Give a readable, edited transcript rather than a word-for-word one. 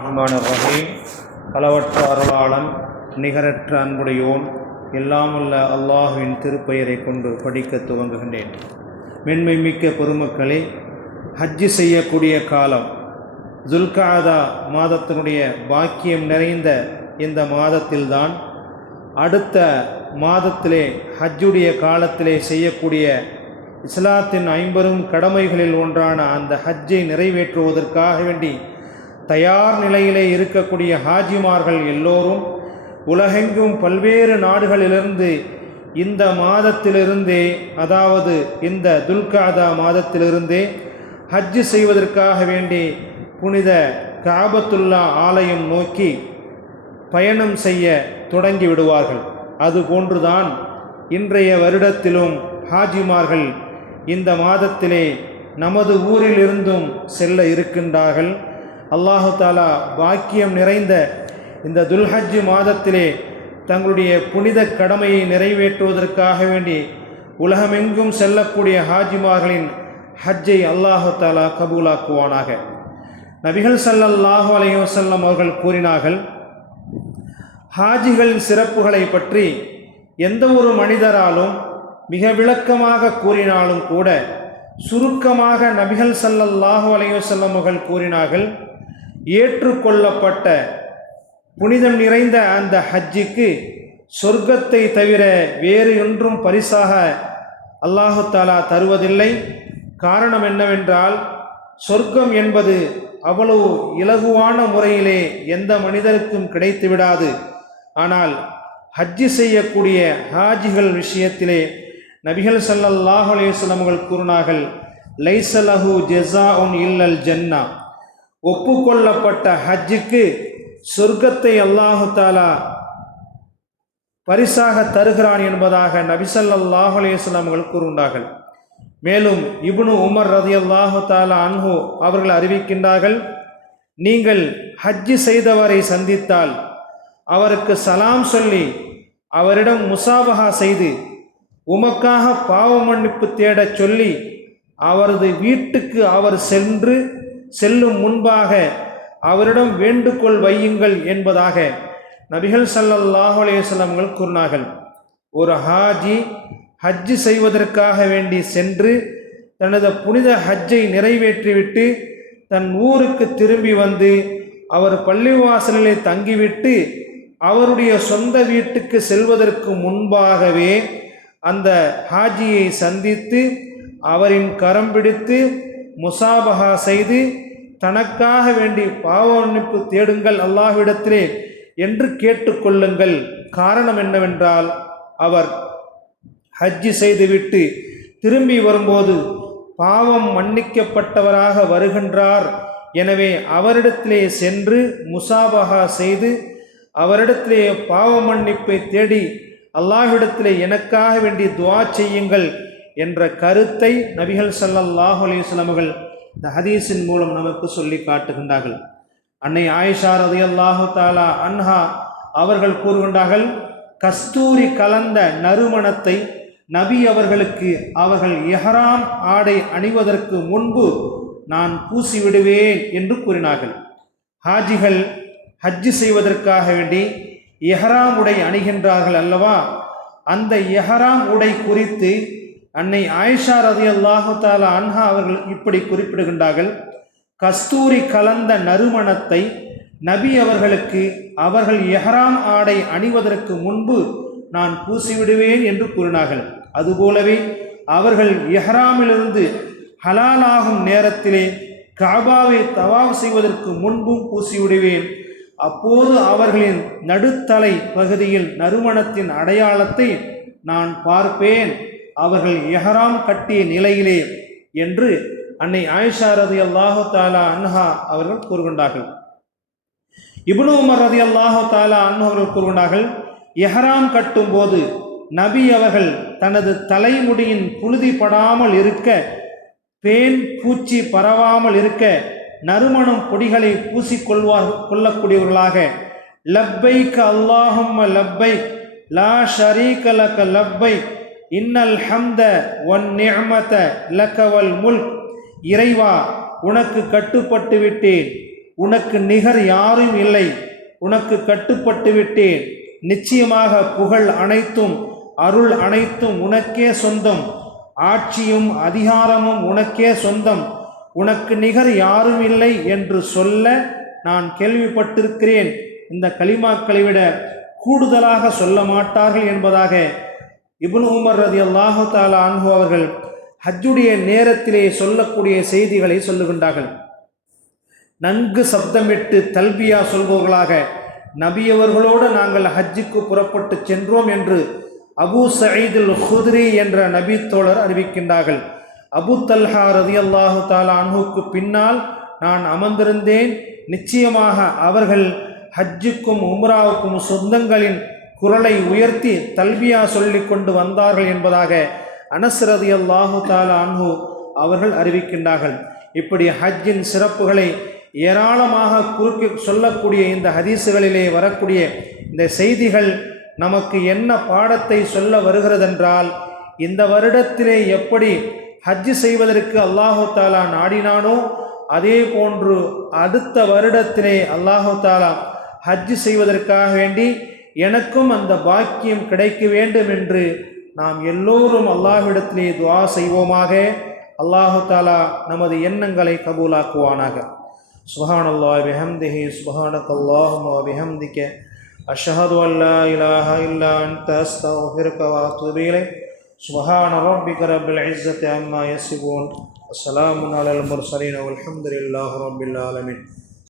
ரஹ்மான் ரஹீம். அளவற்ற அருளாளன், நிகரற்ற அன்புடையோன், எல்லாமுள்ள அல்லாஹுவின் திருப்பெயரை கொண்டு படிக்க துவங்குகின்றேன். மென்மை மிக்க பொதுமக்களே, ஹஜ்ஜு செய்யக்கூடிய காலம் துல்காதா மாதத்தினுடைய பாக்கியம் நிறைந்த இந்த மாதத்தில்தான் அடுத்த மாதத்திலே ஹஜ்ஜுடைய காலத்திலே செய்யக்கூடிய இஸ்லாத்தின் 50 கடமைகளில் ஒன்றான அந்த ஹஜ்ஜை நிறைவேற்றுவதற்காக வேண்டி தயார் நிலையிலே இருக்கக்கூடிய ஹாஜிமார்கள் எல்லோரும் உலகெங்கும் பல்வேறு நாடுகளிலிருந்து இந்த மாதத்திலிருந்தே, அதாவது இந்த துல்காதா மாதத்திலிருந்தே ஹஜ்ஜு செய்வதற்காக வேண்டி புனித காபத்துல்லா ஆலயம் நோக்கி பயணம் செய்ய தொடங்கி விடுவார்கள். அதுபோன்றுதான் இன்றைய வருடத்திலும் ஹாஜிமார்கள் இந்த மாதத்திலே நமது ஊரிலிருந்தும் செல்ல இருக்கின்றார்கள். அல்லாஹு தாலா பாக்கியம் நிறைந்த இந்த துல்ஹஜ் மாதத்திலே தங்களுடைய புனித கடமையை நிறைவேற்றுவதற்காக வேண்டி உலகமெங்கும் செல்லக்கூடிய ஹாஜிமார்களின் ஹஜ்ஜை அல்லாஹு தாலா கபூலாக்குவானாக. நபிகள் ஸல்லல்லாஹு அலைஹி வஸல்லம் அவர்கள் கூறினார்கள், ஹாஜிகளின் சிறப்புகளை பற்றி எந்த ஒரு மனிதராலும் மிக விளக்கமாக கூறினாலும் கூட சுருக்கமாக நபிகள் ஸல்லல்லாஹு அலைஹி வஸல்லம் அவர்கள் கூறினார்கள், ஏற்றுக்கொள்ளப்பட்ட புனிதம் நிறைந்த அந்த ஹஜ்ஜிக்கு சொர்க்கத்தை தவிர வேறு ஒன்றும் பரிசாக அல்லாஹு தாலா தருவதில்லை. காரணம் என்னவென்றால், சொர்க்கம் என்பது அவ்வளவு இலகுவான முறையிலே எந்த மனிதருக்கும் கிடைத்து விடாது. ஆனால் ஹஜ்ஜு செய்யக்கூடிய ஹாஜிகள் விஷயத்திலே நபிகள் ஸல்லல்லாஹு அலைஹி வஸல்லம் அவர்கள் கூறினார்கள், லைஸ லஹு ஜஸாஉன் இல்லல் ஜன்னா. ஒப்புக்கொள்ளப்பட்ட ஹஜ்ஜுக்கு சொர்க்கத்தை அல்லாஹு தாலா பரிசாக தருகிறான் என்பதாக நபி ஸல்லல்லாஹு அலைஹி வஸல்லம் அவர்கள் கூறுகின்றார்கள். மேலும் இப்னு உமர் ரலியல்லாஹு தஆலா அன்ஹு அவர்கள் அறிவிக்கின்றார்கள், நீங்கள் ஹஜ்ஜு செய்தவரை சந்தித்தால் அவருக்கு சலாம் சொல்லி அவரிடம் முசாபஹா செய்து உமக்காக பாவ மன்னிப்பு தேடச் சொல்லி அவரது வீட்டுக்கு அவர் செல்லும் முன்பாக அவரிடம் வேண்டுகோள் வையுங்கள் என்பதாக நபிகள் ஸல்லல்லாஹு அலைஹி வஸல்லம் அவர்கள் கூறினார்கள். ஒரு ஹாஜி ஹஜ்ஜு செய்வதற்காக வேண்டி சென்று தனது புனித ஹஜ்ஜை நிறைவேற்றிவிட்டு தன் ஊருக்கு திரும்பி வந்து அவர் பள்ளிவாசலிலே தங்கிவிட்டு அவருடைய சொந்த வீட்டுக்கு செல்வதற்கு முன்பாகவே அந்த ஹாஜியை சந்தித்து அவரின் கரம் பிடித்து முசாபஹா செய்து தனக்காக வேண்டி பாவ மன்னிப்பு தேடுங்கள் அல்லாஹ்விடத்திலே என்று கேட்டுக்கொள்ளுங்கள். காரணம் என்னவென்றால், அவர் ஹஜ்ஜு செய்துவிட்டு திரும்பி வரும்போது பாவம் மன்னிக்கப்பட்டவராக வருகின்றார். எனவே அவரிடத்திலே சென்று முசாபஹா செய்து அவரிடத்திலே பாவ மன்னிப்பை தேடி அல்லாஹ்விடத்திலே எனக்காக வேண்டி துஆ செய்யுங்கள் என்ற கருத்தை நபிகள் ஸல்லல்லாஹு அலைஹி வஸல்லம் அவர்கள் இந்த ஹதீஸின் மூலம் நமக்கு சொல்லி காட்டுகின்றார்கள். அன்னை ஆயிஷா ரலியல்லாஹு தஆலா அன்ஹா அவர்கள் கூறுகின்றார்கள், கஸ்தூரி கலந்த நறுமணத்தை நபி அவர்களுக்கு அவர்கள் இஹ்ராம் ஆடை அணிவதற்கு முன்பு நான் பூசிவிடுவேன் என்று கூறினார்கள். ஹாஜிகள் ஹஜ்ஜு செய்வதற்காக வேண்டி இஹ்ராம் உடை அணிகின்றார்கள் அல்லவா? அந்த இஹ்ராம் உடை குறித்து அன்னை ஆயிஷா ரலியல்லாஹு தஆலா அன்ஹா அவர்கள் இப்படி குறிப்பிடுகின்றார்கள், கஸ்தூரி கலந்த நறுமணத்தை நபி அவர்களுக்கு அவர்கள் இஹ்ராம் ஆடை அணிவதற்கு முன்பு நான் பூசிவிடுவேன் என்று கூறினார்கள். அதுபோலவே அவர்கள் இஹ்ராமிலிருந்து ஹலாலாகும் நேரத்திலே காபாவை தவாஃப் செய்வதற்கு முன்பும் பூசிவிடுவேன். அப்போது அவர்களின் நடுத்தலை பகுதியில் நறுமணத்தின் அடையாளத்தை நான் பார்ப்பேன், அவர்கள் இஹ்ராம் கட்டிய நிலையிலே என்று அன்னை ஆயிஷா ரலியல்லாஹு தஆலா அன்ஹா அவர்கள் கூறுகின்றார்கள். இப்னு உமர் ரலியல்லாஹு தஆலா அன்ஹு அவர்கள் கூறுகின்றார்கள், இஹ்ராம் கட்டும் போது நபி அவர்கள் தனது தலைமுடியின் புழுதி படாமல் இருக்க, பேன் பூச்சி பரவாமல் இருக்க நறுமணம் பொடிகளை கொள்ளக்கூடியவர்களாக லப்பைக் அல்லாஹும்ம லப்பைக் லா ஷரீக லக லப்பைக் இன்னல் ஹம்த வன் நிஅமத லக வல் முல்க், இறைவா உனக்கு கட்டுப்பட்டு விட்டேன், உனக்கு நிகர் யாரும் இல்லை, உனக்கு கட்டுப்பட்டு விட்டேன். நிச்சயமாக புகழ் அனைத்தும் அருள் அனைத்தும் உனக்கே சொந்தம், ஆட்சியும் அதிகாரமும் உனக்கே சொந்தம், உனக்கு நிகர் யாரும் இல்லை என்று சொல்ல நான் கேள்விப்பட்டிருக்கிறேன். இந்த கலிமாக்களை விட கூடுதலாக சொல்ல மாட்டார்கள் என்பதாக இப்னு உமர் ரலியல்லாஹு தஆலா அன்ஹு அவர்கள் ஹஜ்ஜுடைய நேரத்திலே சொல்லக்கூடிய செய்திகளை சொல்லுகின்றார்கள். நன்கு சப்தமிட்டு தல்பியா சொல்பவர்களாக நபியவர்களோடு நாங்கள் ஹஜ்ஜுக்கு புறப்பட்டு சென்றோம் என்று அபூ சயீதுல் குத்ரி என்ற நபி தோழர் அறிவிக்கின்றார்கள். அபூ தல்ஹா ரலியல்லாஹு தஆலா அன்ஹுக்கு பின்னால் நான் அமர்ந்திருந்தேன். நிச்சயமாக அவர்கள் ஹஜ்ஜுக்கும் உம்ராவுக்கும் சொந்தங்களின் குரலை உயர்த்தி தல்பியா சொல்லி கொண்டு வந்தார்கள் என்பதாக அனஸ் ரலியல்லாஹு தஆலா அன்ஹு அவர்கள் அறிவிக்கின்றார்கள். இப்படி ஹஜ்ஜின் சிறப்புகளை ஏராளமாக குறுக்கி சொல்லக்கூடிய இந்த ஹதீஸுகளிலே வரக்கூடிய இந்த செய்திகள் நமக்கு என்ன பாடத்தை சொல்ல வருகிறதென்றால், இந்த வருடத்திலே எப்படி ஹஜ்ஜு செய்வதற்கு அல்லாஹு தஆலா நாடினானோ அதே போன்று அடுத்த வருடத்திலே அல்லாஹு தஆலா ஹஜ்ஜு செய்வதற்காக வேண்டி எனக்கும் அந்த பாக்கியம் கிடைக்க வேண்டும் என்று நாம் எல்லோரும் அல்லாஹ்விடத்திலே துஆ செய்வோமாக. அல்லாஹு தஆலா நமது எண்ணங்களை கபூலாக்குவானாக. சுப்ஹானல்லாஹி பிஹம்திஹி சுப்ஹானக்கல்லாஹும்ம வ பிஹம்திக அஷ்ஹது அன் லா இலாஹா இல்லா அன்த அஸ்தக்ஃபிருக வ அத்தூபு இலைக். சுப்ஹான ரப்பிக ரப்பில் இஸ்ஸத்தி அம்மா யசிஃபூன். அஸ்ஸலாமு அலல் முர்ஸலீன் வல்ஹம்துலில்லாஹி ரப்பில் ஆலமீன்.